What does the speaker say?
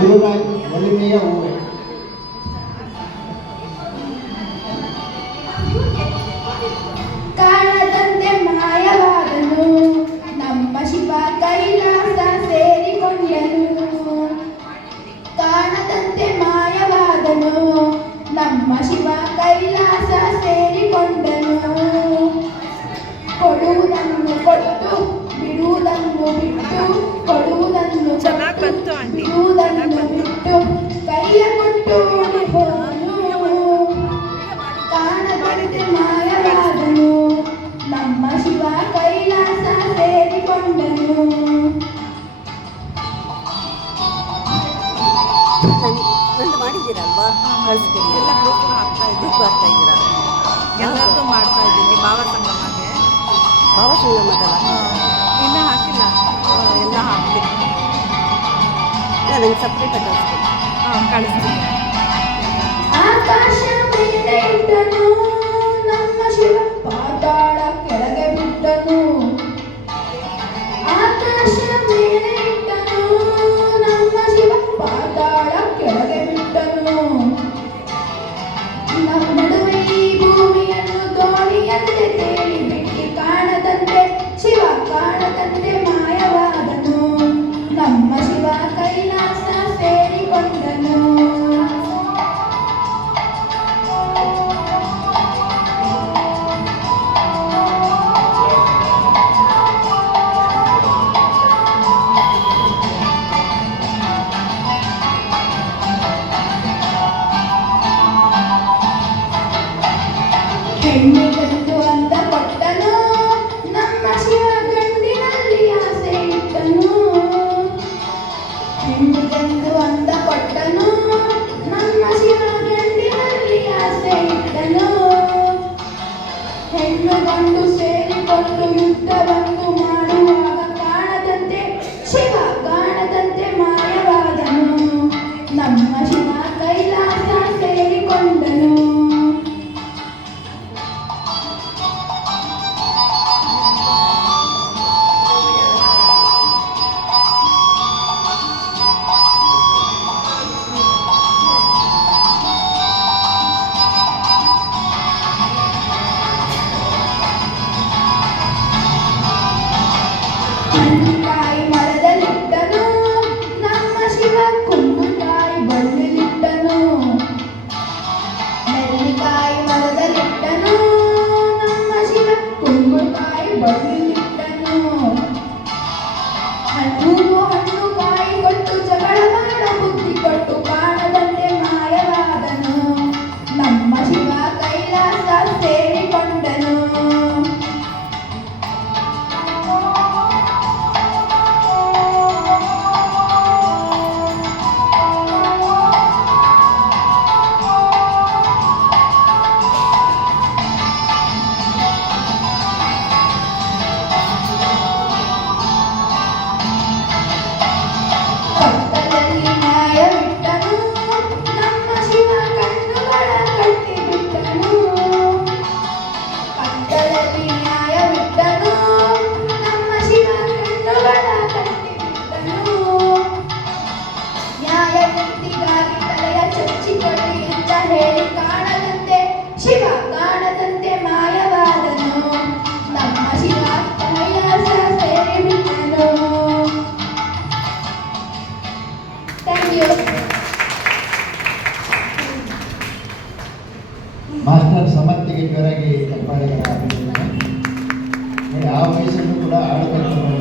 ಗುರುರಾಜ್ ಒಲಿಮೆಯ ಹೂವೆ. ಕಾಣದಂತೆ ಮಾಯವಾದನು ನಮ್ಮ ಶಿವ ಕೈಲಾಸ ಸೇರಿಕೊಂಡನು. ಕಾಣದಂತೆ ಮಾಯವಾದನು ನಮ್ಮ ಶಿವ ಕೈಲಾಸ ಸೇರಿಕೊಂಡನು. ಕೊಡುವುದನ್ನು ಕೊಟ್ಟು ಬಿಡುವುದನ್ನು ಬಿಟ್ಟು, ಕೊಡುವುದನ್ನು ಬಿಡುವುದನ್ನು ಬಿಟ್ಟು, ಕೈಯ ಕೊಟ್ಟು ಹೋದನು. ಕಾಣದಂತೆ ಮಾಯವಾದನು ನಮ್ಮ ಶಿವ ಕೈಲಾಸ ಸೇರಿಕೊಂಡನು. ನಂದು ಮಾಡಿದ್ದೀರಲ್ವಾ? ಕಳಿಸ್ತೀನಿ. ಎಲ್ಲ ಗ್ರೂಪ್ ಆಗ್ತಾ ಇದ್ದೀರಾ? ಎಲ್ಲರಿಗೂ ಮಾಡ್ತಾ ಇದ್ದೀವಿ. ಭಾವಸಂಗಮದಲ್ಲ ಇನ್ನೂ ಹಾಕಿಲ್ಲ, ಎಲ್ಲ ಹಾಕ್ತೀನಿ. ನನಗೆ ಸಪ್ರೇಟಾಗಿ ಕಳಿಸ್ತೀನಿ. ಕಳಿಸ್ತೀನಿ. ಆಕಾಶ ಮೇಲೆ ಇಟ್ಟನು ನಮ್ಮ ಶಿವ ಪಾತಾಳ ಕೆಳಗೆ ಬಿಟ್ಟನು. ಆಕಾಶ ಮೇಲೆ ಇಟ್ಟನು ನಮ್ಮ ಶಿವ ಪಾತಾಳ ಕೆಳಗೆ ಬಿಟ್ಟನು. ನಮ್ಮ ನಡುವೆ ಈ ಭೂಮಿಯನ್ನು ದೋಣಿಯಂತೆ ತೇಲಿ ಬಿಟ್ಟು, ಕಾಣದಂತೆ ಶಿವ ಕಾಣದಂತೆ ಮಾಯವಾದನು ನಮ್ಮ ಶಿವ ಕೈಲಾಸ ಸೇರಿಕೊಂಡನು. ಹೆಣ್ಣಿಗಂದು ಅಂದ ಕೊಟ್ಟನು ನಮ್ಮ ಶಿವ ಗಂಡಿನಲ್ಲಿ ಆಸೆ ಇಟ್ಟನು. ಹೆಣ್ಣಿಗಂದು ಅಂದ ಕೊಟ್ಟನು ನಮ್ಮ ಶಿವ ಗಂಡಿನಲ್ಲಿ ಆಸೆ ಇಟ್ಟನು. ಹೆಣ್ಣು ಗಂಡು ಸೇರಿಕೊಂಡು ಯುದ್ಧವನ್ನು ಮಾಡುವಾಗ ಕಾಣದಂತೆ ಶಿವ ಕಾಣದಂತೆ ಮಾಯವಾದನು ನಮ್ಮ ಶಿವ ಕೈಲಾಸ ಸೇರಿಕೊಂಡನು. ಕುಂಬಳಕಾಯಿ ಮರದಲ್ಲಿಟ್ಟನು ನಮ್ಮ ಶಿವ ಕುಂಬಳಕಾಯಿ ಬಳ್ಳಿಲಿಟ್ಟನು. ನೆಲ್ಲಿಕಾಯಿ ಮರದಲ್ಲಿಟ್ಟನು ನಮ್ಮ ಶಿವ ಕುಂಬಳಕಾಯಿ ಬಳ್ಳಿಲಿಟ್ಟನು. ಹಣ್ಣು ಕಾಯಿ ಕೊಟ್ಟು ಜಗಳ ಮಾಡ ಬುದ್ಧಿ ಕೊಟ್ಟು, ಕಾಣದಂತೆ ಮಾಯವಾದನು ನಮ್ಮ ಶಿವ ಕೈಲಾಸ ಸೇರಿಕೊಂಡನು. ಕತ್ತಲಲ್ಲಿ ನ್ಯಾಯವಿಟ್ಟನು ನಮ್ಮ ಶಿವ ಕಣ್ಣುಗಳ ಕಟ್ಟಿಬಿಟ್ಟನು. ಕತ್ತಲಲ್ಲಿ ನ್ಯಾಯವಿಟ್ಟನು ನಮ್ಮ ಶಿವ ಕಣ್ಣುಗಳ ಕಟ್ಟಿಬಿಟ್ಟನು. ನ್ಯಾಯ ನೀತಿಗಾಗಿ ತಲೆಯ ಚಚ್ಚಿಕೊಳ್ಳಿ ಅಂತ ಹೇಳಿ, ಕಾಣದಂತೆ ಶಿವ ಕಾಣದಂತೆ ಮಾಯವಾದನು ನಮ್ಮ ಶಿವ ಕೈಲಾಸ ಸೇರಿಬಿಟ್ಟನು. Thank you. ಮಾಸ್ಟರ್ ಸಮರ್ಥಿಗೆ ಜೋರಾಗಿ ಚಪ್ಪಾಳೆಗಳ ಅಭಿನಂದನೆ. ಯಾವ ವಯಸ್ಸಲ್ಲೂ ಕೂಡ ಆಡಬೇಕು